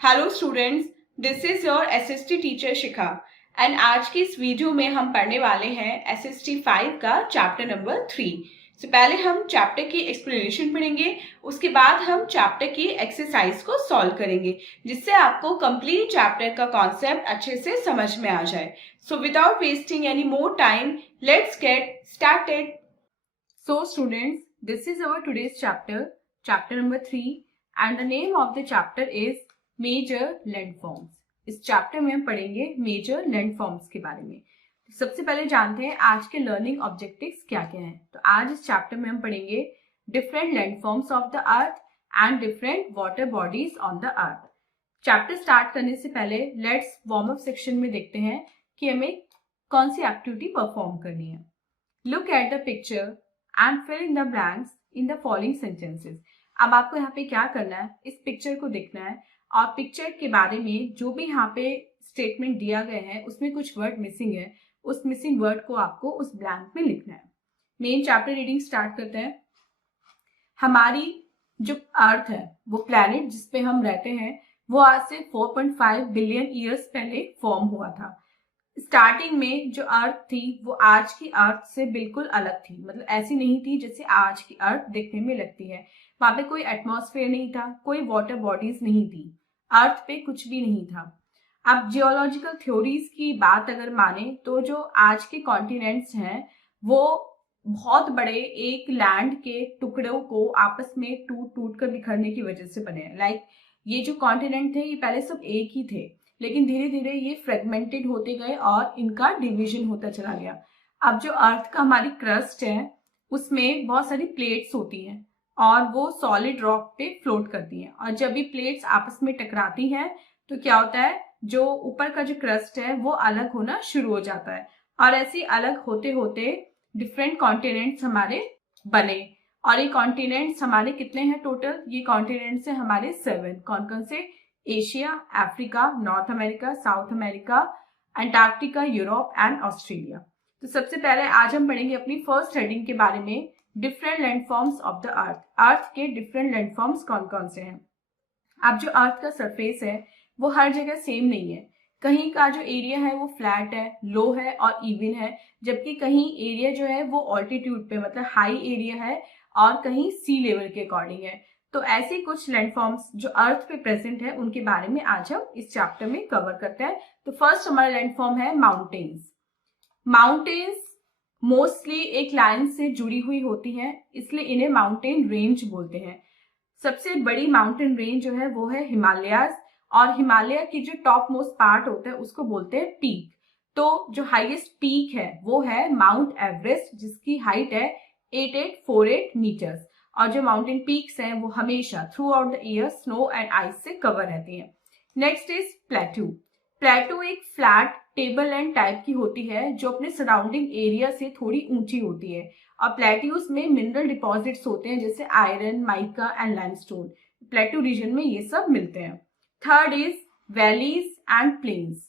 Hello students, this is your SST teacher Shikha and आज की इस वीडियो में हम पढ़ने वाले हैं एसएसटी 5 का चैप्टर नंबर 3। पहले हम चैप्टर की एक्सप्लेनेशन पढ़ेंगे, उसके बाद हम चैप्टर की एक्सरसाइज को सॉल्व करेंगे जिससे आपको कंप्लीट चैप्टर का कॉन्सेप्ट अच्छे से समझ में आ जाए। So without wasting any more time, let's get started. So students, this is our today's chapter number 3 and the name of the chapter is major landforms. इस चैप्टर में हम पढ़ेंगे मेजर लैंडफॉर्म्स के बारे में। सबसे पहले जानते हैं आज के लर्निंग ऑब्जेक्टिव्स क्या क्या हैं। तो आज इस चैप्टर में हम पढ़ेंगे different landforms of the earth and different water bodies on the earth. Chapter start करने से पहले लेट्स वार्म अप सेक्शन में देखते हैं कि हमें कौन सी एक्टिविटी परफॉर्म करनी है। Look at the picture and fill in the blanks in the following sentences. अब आपको यहाँ पे क्या करना है, इस पिक्चर को देखना है और पिक्चर के बारे में जो भी यहाँ पे स्टेटमेंट दिया गया है उसमें कुछ वर्ड मिसिंग है, उस मिसिंग वर्ड को आपको उस ब्लैंक में लिखना है। मेन चैप्टर रीडिंग स्टार्ट करते हैं। हमारी जो अर्थ है, वो प्लैनेट जिसपे हम रहते हैं, वो आज से 4.5 बिलियन ईयर्स पहले फॉर्म हुआ था। स्टार्टिंग में जो अर्थ थी वो आज की अर्थ से बिल्कुल अलग थी, मतलब ऐसी नहीं थी जैसे आज की अर्थ देखने में लगती है। वहां पे कोई एटमॉस्फेयर नहीं था, कोई वाटर बॉडीज नहीं थी, अर्थ पे कुछ भी नहीं था। अब जियोलॉजिकल थ्योरीज की बात अगर माने तो जो आज के कॉन्टिनेंट्स हैं वो बहुत बड़े एक लैंड के टुकड़ों को आपस में टूट टूट कर बिखरने की वजह से बने हैं। लाइक ये जो कॉन्टिनेंट थे ये पहले सब एक ही थे, लेकिन धीरे धीरे ये फ्रेगमेंटेड होते गए और इनका डिवीजन होता चला गया। अब जो अर्थ का हमारी क्रस्ट है उसमें बहुत सारी प्लेट्स होती हैं और वो सॉलिड रॉक पे फ्लोट करती हैं, और जब भी प्लेट्स आपस में टकराती हैं तो क्या होता है, जो ऊपर का जो क्रस्ट है वो अलग होना शुरू हो जाता है और ऐसे अलग होते होते डिफरेंट कॉन्टिनेंट्स हमारे बने। और ये कॉन्टिनेंट्स हमारे कितने हैं टोटल? ये कॉन्टिनेंट्स है हमारे 7। कौन कौन से? Asia, Africa, north America, south America, Antarctica, Europe and Australia. तो सबसे पहले आज हम पढ़ेंगे अपनी फर्स्ट हेडिंग के बारे में, different landforms of the earth. Earth के डिफरेंट लैंडफॉर्म्स कौन कौन से हैं। अब जो अर्थ का सरफेस है वो हर जगह सेम नहीं है। कहीं का जो एरिया है वो फ्लैट है, लो है और इवन है, जबकि कहीं एरिया जो है वो ऑल्टीट्यूड पे मतलब हाई एरिया है और कहीं सी लेवल के अकॉर्डिंग है। तो ऐसे कुछ लैंडफॉर्म्स जो अर्थ पे प्रेजेंट है उनके बारे में आज हम इस चैप्टर में कवर करते हैं। तो फर्स्ट हमारा लैंडफॉर्म है माउंटेन्स। माउंटेन्स मोस्टली एक लाइन से जुड़ी हुई होती हैं, इसलिए इन्हें माउंटेन रेंज बोलते हैं। सबसे बड़ी माउंटेन रेंज जो है वो है हिमालयाज, और हिमालय की जो टॉप मोस्ट पार्ट होता है उसको बोलते हैं पीक। तो जो हाईएस्ट पीक है वो है माउंट एवरेस्ट, जिसकी हाइट है 8848 मीटर्स। और जो माउंटेन पीक्स हैं वो हमेशा through out the year snow and ice से कवर रहती हैं। Next is प्लेटू। प्लेटू एक फ्लैट टेबल लैंड टाइप की होती है जो अपने सराउंडिंग एरिया से थोड़ी ऊंची होती है, और प्लेट्यूज में मिनरल डिपॉजिट्स होते हैं जैसे iron, mica and limestone. Plateau region में ये सब मिलते हैं। Third is valleys and plains.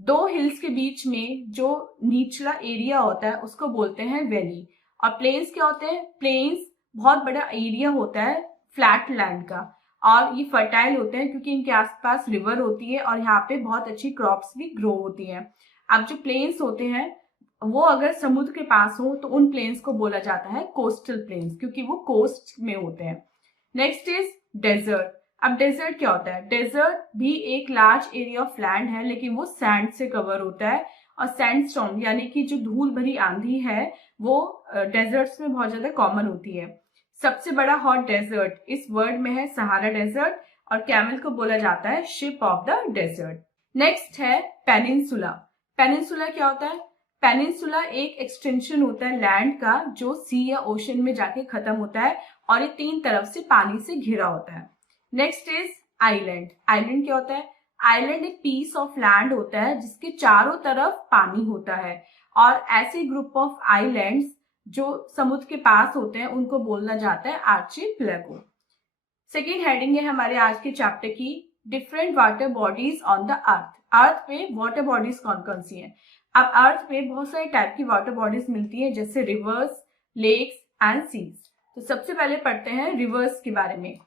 दो हिल्स के बीच में जो निचला एरिया होता है उसको बोलते हैं वैली। और प्लेन्स क्या होते हैं? प्लेन्स बहुत बड़ा एरिया होता है फ्लैट लैंड का, और ये फर्टाइल होते हैं क्योंकि इनके आसपास रिवर होती है और यहाँ पे बहुत अच्छी क्रॉप्स भी ग्रो होती हैं। अब जो प्लेन्स होते हैं वो अगर समुद्र के पास हो तो उन प्लेन्स को बोला जाता है कोस्टल प्लेन्स, क्योंकि वो कोस्ट में होते हैं। Next is desert. अब डेजर्ट क्या होता है? डेजर्ट भी एक लार्ज एरिया ऑफ लैंड है, लेकिन वो सैंड से कवर होता है, और सैंडस्टॉर्म यानी कि जो धूल भरी आंधी है वो डेजर्ट्स में बहुत ज्यादा कॉमन होती है। सबसे बड़ा हॉट डेजर्ट इस वर्ल्ड में है सहारा डेजर्ट, और कैमल को बोला जाता है ship of the desert. Next है पेनिनसुला। पेनिनसुला क्या होता है? पेनिनसुला एक एक्सटेंशन होता है लैंड का जो सी या ओशन में जाके खत्म होता है, और ये 3 तरफ से पानी से घिरा होता है। Next is island. आइलैंड क्या होता है? आइलैंड एक पीस ऑफ लैंड होता है जिसके चारों तरफ पानी होता है, और ऐसे ग्रुप ऑफ आइलैंड्स जो समुद्र के पास होते हैं उनको बोला जाता है आर्चिपेलागो। सेकेंड हेडिंग है हमारे आज के चैप्टर की, different water bodies on the earth. Earth पे वाटर बॉडीज कौन कौन सी हैं? अब अर्थ पे बहुत सारे टाइप की वाटर बॉडीज मिलती है जैसे रिवर्स, लेक्स एंड सीज। तो सबसे पहले पढ़ते हैं रिवर्स के बारे में।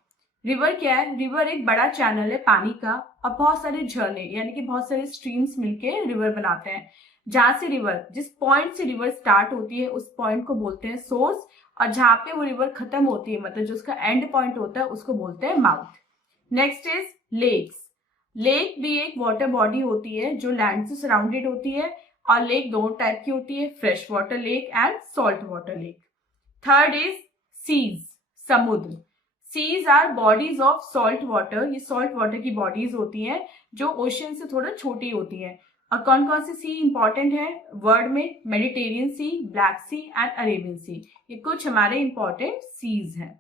रिवर क्या है? रिवर एक बड़ा चैनल है पानी का और बहुत सारे झरने यानी कि बहुत सारे स्ट्रीम्स मिलके रिवर बनाते हैं। जहां से रिवर, जिस पॉइंट से रिवर स्टार्ट होती है उस पॉइंट को बोलते हैं सोर्स, और जहां पे वो रिवर खत्म होती है मतलब जो उसका एंड पॉइंट होता है उसको बोलते हैं mouth. Next is lakes. Lake भी एक वाटर बॉडी होती है जो लैंड से सराउंडेड होती है, और लेक दो टाइप की होती है, fresh water lake and salt water lake. Third is seas, समुद्र। Seas are bodies of salt water, ये सॉल्ट वाटर की बॉडीज होती हैं जो ओशियन से थोड़ा छोटी होती हैं। और कौन कौन सी सी इंपॉर्टेंट है वर्ल्ड में? Mediterranean Sea, Black Sea and Arabian Sea, ये कुछ हमारे इंपॉर्टेंट सीज हैं।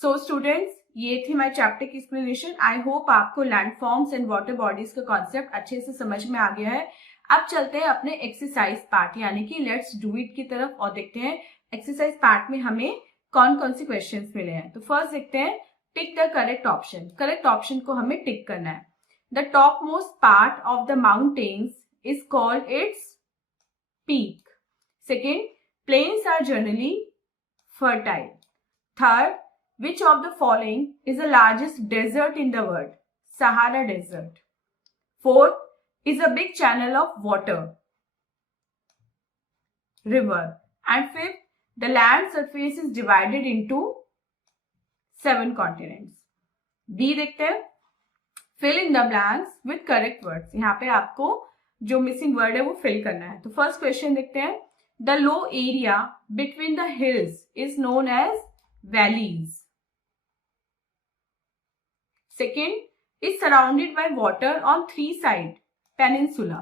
सो स्टूडेंट्स, ये थी हमारे चैप्टर की एक्सप्लेनेशन। आई होप आपको लैंडफॉर्म्स एंड वाटर बॉडीज का कॉन्सेप्ट अच्छे से समझ में आ गया है। अब चलते हैं अपने एक्सरसाइज पार्ट यानी कि लेट्स डू इट की तरफ और देखते हैं एक्सरसाइज पार्ट में हमें कौन कौन से क्वेश्चंस मिले हैं। तो फर्स्ट देखते हैं, tick the correct option. Correct option को हमें टिक करना है। The top most part of the mountains is called its peak. Second, plains are generally fertile. Third, which of the following is the largest desert in the world? Sahara Desert. Fourth, is a big channel of water, river. And fifth, the land surface is divided into 7 continents. B देखते हैं, fill in the blanks with correct words. यहाँ पे आपको जो missing word है वो fill करना है। तो फर्स्ट क्वेश्चन देखते हैं, the low area between the hills is known as valleys. Second, is surrounded by water on 3 sides, peninsula.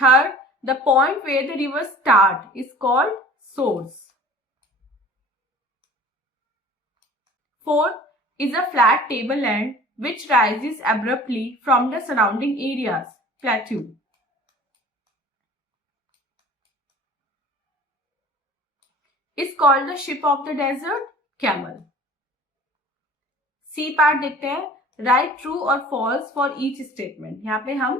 Third, the point where the river starts is called source. Fourth, is a flat tableland which rises abruptly from the surrounding areas, plateau. Is called the ship of the desert, camel. C part देखते हैं, right true और false for each statement. यहाँ पे हम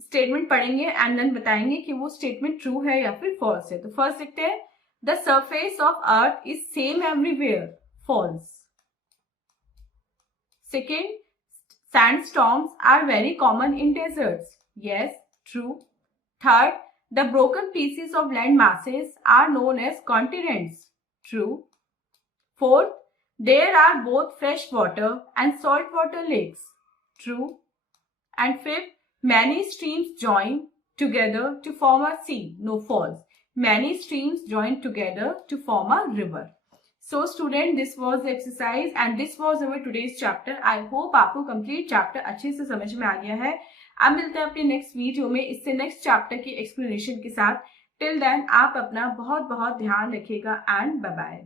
statement पढ़ेंगे and then बताएंगे कि वो स्टेटमेंट ट्रू है या फिर फॉल्स है। तो फर्स्ट देखते हैं, the surface of earth is same everywhere, false. Second, sandstorms are very common in deserts, yes, true. Third, the broken pieces of land masses are known as continents, true. Fourth, there are both fresh water and salt water lakes, true. And fifth, many streams join together to form a sea, no, false. Many streams join together to form a river. So student, this was the exercise and this was our today's chapter. I hope आपको complete chapter अच्छे से समझ में आ गया है। अब मिलते हैं अपने नेक्स्ट वीडियो में इससे नेक्स्ट चैप्टर की एक्सप्लेनेशन के साथ। टिल देन आप अपना बहुत बहुत ध्यान रखिएगा एंड बाय बाय।